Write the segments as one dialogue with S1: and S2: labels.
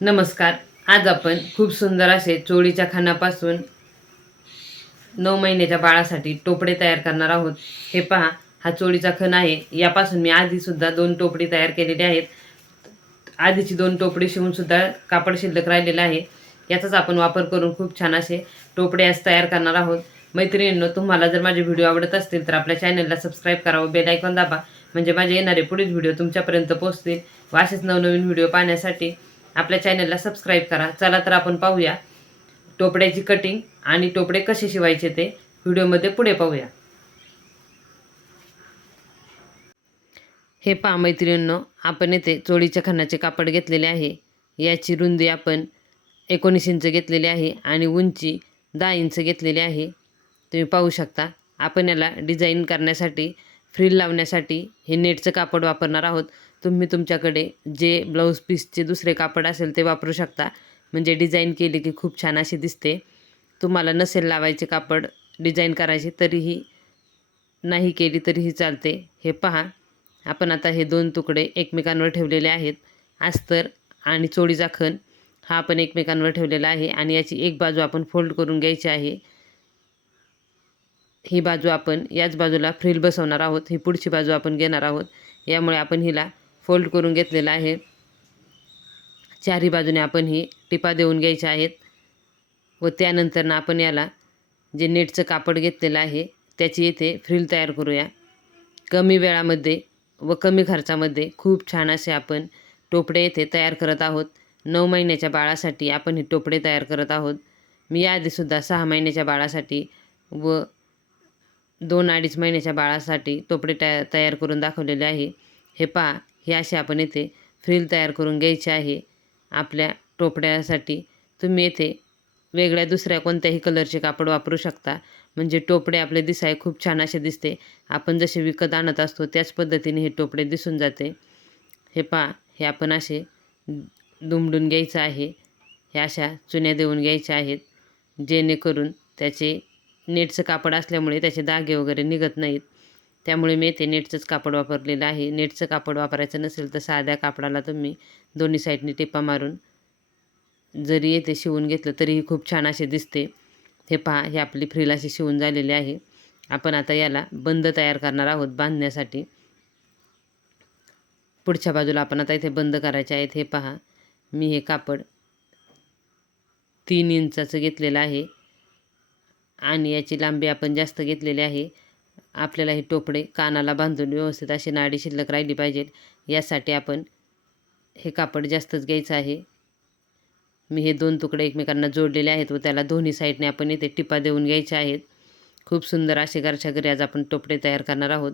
S1: नमस्कार. आज आपण खूप सुंदर असे चोळीच्या खानापासून नऊ महिन्याच्या बाळासाठी टोपडे तयार करणार आहोत. हे पहा हा चोळीचा खण आहे. यापासून मी आधीसुद्धा दोन टोपडी तयार केलेली आहेत. आधीची दोन टोपडी शिवूनसुद्धा कापड शिल्लक राहिलेलं आहे. याचाच आपण वापर करून खूप छान असे टोपडे आज तयार करणार आहोत. मैत्रिणींनो तुम्हाला जर माझे व्हिडिओ आवडत असतील तर आपल्या चॅनलला सबस्क्राईब करा व बेल आयकॉन दाबा. म्हणजे माझे येणारे पुढील व्हिडिओ तुमच्यापर्यंत पोहोचतील व असेच नवनवीन व्हिडिओ पाहण्यासाठी आपल्या चॅनलला सबस्क्राईब करा. चला तर आपण पाहूया टोपड्याची कटिंग आणि टोपडे कसे शिवायचे ते व्हिडिओमध्ये पुढे पाहूया. हे पहा मैत्रिणींनो आपण येथे चोळीच्या खणाचे कापड घेतलेले आहे. याची रुंदी आपण एकोणीस इंच घेतलेली आहे आणि उंची दहा इंच घेतलेली आहे. तुम्ही पाहू शकता आपण याला डिझाईन करण्यासाठी फ्रील लावण्यासाठी हे नेटचं कापड वापरणार आहोत. तुम्ही तुमच्याकडे जे ब्लाऊज पीसचे दुसरे कापड असेल ते वापरू शकता. म्हणजे डिझाईन केली की खूप छान अशी दिसते. तुम्हाला नसेल लावायचे कापड डिझाईन करायचे तरीही नाही केली तरीही चालते. हे पहा. आपण आता हे दोन तुकडे एकमेकांवर ठेवलेले आहेत. अस्तर आणि चोळीचा खण हा आपण एकमेकांवर ठेवलेला आहे आणि याची एक बाजू आपण फोल्ड करून घ्यायची आहे. ही बाजू आपण याच बाजूला फ्रिल बसवणार आहोत. ही पुढची बाजू आपण घेणार आहोत. यामुळे आपण हिला फोल्ड करून घेतलेला आहे. चारही बाजूने आपण ही टिपा देऊन घ्यायच्या आहेत. व त्यानंतरनं आपण याला जे नेटचं कापड घेतलेलं आहे त्याची येथे फ्रिल तयार करूया. कमी वेळामध्ये व कमी खर्चामध्ये खूप छान असे आपण टोपडे येथे तयार करत आहोत. नऊ महिन्याच्या बाळासाठी आपण हे टोपडे तयार करत आहोत. मी याआधीसुद्धा सहा महिन्याच्या बाळासाठी व दोन अडीच महिन्याच्या बाळासाठी टोपडे तया तयार करून दाखवलेले आहे. हे पहा हे असे आपण येथे फ्रिल तयार करून घ्यायचे आहे. आपल्या टोपड्यासाठी तुम्ही येथे वेगळ्या दुसऱ्या कोणत्याही कलरचे कापड वापरू शकता. म्हणजे टोपडे आपले दिसाय खूप छान असे दिसते. आपण जसे विकत आणत असतो त्याच पद्धतीने हे टोपडे दिसून जाते. हे पहा हे आपण असे दुमडून घ्यायचं आहे. ह्या अशा चुन्या देऊन घ्यायच्या आहेत. जेणेकरून त्याचे नेटचं कापड असल्यामुळे त्याचे दागे वगैरे निघत नाहीत. त्यामुळे मी येथे नेटचंच कापड वापरलेलं आहे. नेटचं कापड वापरायचं नसेल तर साध्या कापडाला तुम्ही दोन्ही साईडने टिपा मारून जरी येथे शिवून घेतलं तरीही खूप छान असे दिसते. हे पहा हे आपली फ्रील अशी शिवून झालेली आहे. आपण आता याला बंद तयार करणार आहोत बांधण्यासाठी. पुढच्या बाजूला आपण आता इथे बंद करायचे आहेत. हे पहा मी हे कापड तीन इंचाचं घेतलेलं आहे. आणि याची लांबी आपण जास्त घेतलेली आहे. आपल्याला हे टोपडे कानाला बांधून व्यवस्थित अशी नाडी शिल्लक राहिली पाहिजे यासाठी आपण हे कापड जास्तच घ्यायचं आहे. मी हे दोन तुकडे एकमेकांना जोडलेले आहेत व त्याला दोन्ही साईडने आपण इथे टिपा देऊन घ्यायचे आहेत. खूप सुंदर असे घरच्या घरी आज आपण टोपडे तयार करणार आहोत.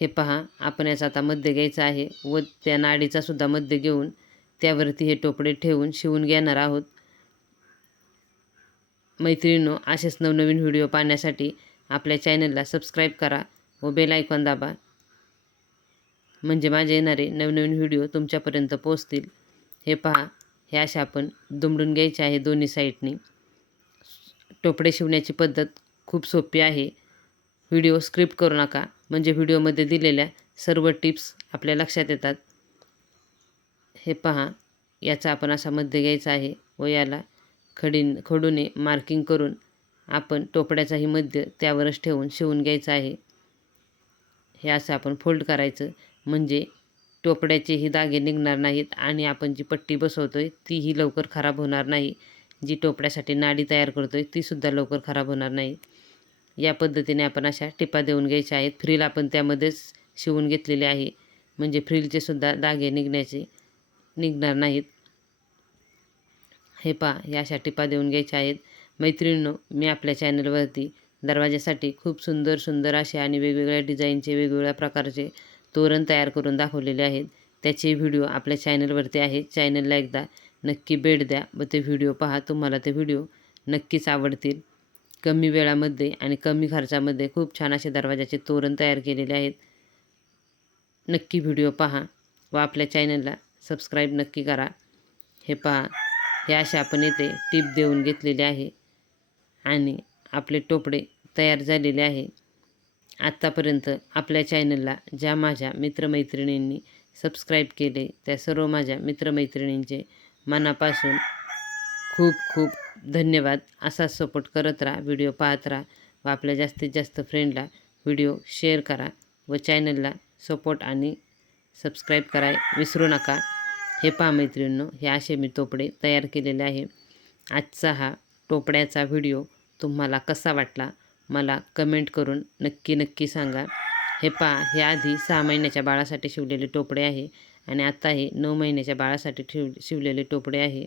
S1: हे पहा आपण याचा आता मध्य घ्यायचा आहे व त्या नाडीचासुद्धा मध्य घेऊन त्यावरती हे टोपडे ठेवून शिवून घेणार आहोत. मैत्रिणींनो असेच नवनवीन व्हिडिओ पाहण्यासाठी आपल्या चॅनलला सबस्क्राईब करा व बेल आयकॉन दाबा. म्हणजे माझे येणारे नवनवीन व्हिडिओ तुमच्यापर्यंत पोचतील हे पहा हे अशा आपण दुमडून घ्यायचे आहे दोन्ही साईडनी. टोपडे शिवण्याची पद्धत खूप सोपी आहे. व्हिडिओ स्क्रिप्ट करू नका. म्हणजे व्हिडिओमध्ये दिलेल्या सर्व टिप्स आपल्या लक्षात येतात. हे पहा याचा आपण असा मध्य घ्यायचा आहे व याला खडीन खडूने मार्किंग करून आपण टोपड्याचाही मध्य त्यावरच ठेवून शिवून घ्यायचं आहे. हे असं आपण फोल्ड करायचं. म्हणजे टोपड्याचेही दागे निघणार नाहीत आणि आपण जी पट्टी बसवतो आहे तीही लवकर खराब होणार नाही. जी टोपड्यासाठी नाडी तयार करतो आहे तीसुद्धा लवकर खराब होणार नाही. या पद्धतीने आपण अशा टिपा देऊन घ्यायच्या आहेत. फ्रील आपण त्यामध्येच शिवून घेतलेले आहे. म्हणजे फ्रीलचे सुद्धा दागे निघण्याचे निघणार नाहीत. हे पहा या अशा टिपा देऊन घ्यायच्या आहेत. मैत्रिणींनो मी आपल्या चॅनलवरती दरवाजासाठी खूप सुंदर सुंदर असे आणि वेगवेगळ्या डिझाईनचे वेगवेगळ्या प्रकारचे तोरण तयार करून दाखवलेले आहेत. त्याचे व्हिडिओ आपल्या चॅनलवरती आहे चॅनलला एकदा नक्की भेट द्या व ते व्हिडिओ पहा. तुम्हाला ते व्हिडिओ नक्कीच आवडतील. कमी वेळामध्ये आणि कमी खर्चामध्ये खूप छान असे दरवाजाचे तोरण तयार केलेले आहेत. नक्की व्हिडिओ पहा व आपल्या चॅनलला सबस्क्राईब नक्की करा. हे पहा हे असे आपण येथे टीप देऊन घेतलेले आहे. आणि आपले टोपडे तयार झालेले आहे. आत्तापर्यंत आपल्या चॅनलला ज्या माझ्या मित्रमैत्रिणींनी सबस्क्राईब केले त्या सर्व माझ्या मित्रमैत्रिणींचे मनापासून खूप खूप धन्यवाद. असा सपोर्ट करत राहा व्हिडिओ पाहत राहा व आपल्या जास्तीत जास्त फ्रेंडला व्हिडिओ शेअर करा व चॅनलला सपोर्ट आणि सबस्क्राईब कराय विसरू नका. हे पहा मैत्रिणींनो हे असे मी तोपडे तयार केलेले आहे. आजचा हा टोपड्याचा व्हिडिओ तुम्हाला कसा वाटला मला कमेंट करून नक्की नक्की सांगा. हे पहा हे आधी सहा महिन्याच्या बाळासाठी शिवलेले टोपडे आहे आणि आता हे नऊ महिन्याच्या बाळासाठी ठेव शिवलेले टोपडे आहे.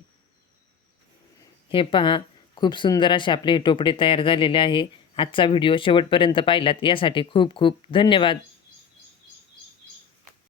S1: हे पहा खूप सुंदर असे आपले हे टोपडे तयार झालेले आहे. आजचा व्हिडिओ शेवटपर्यंत पाहिलात यासाठी खूप खूप धन्यवाद.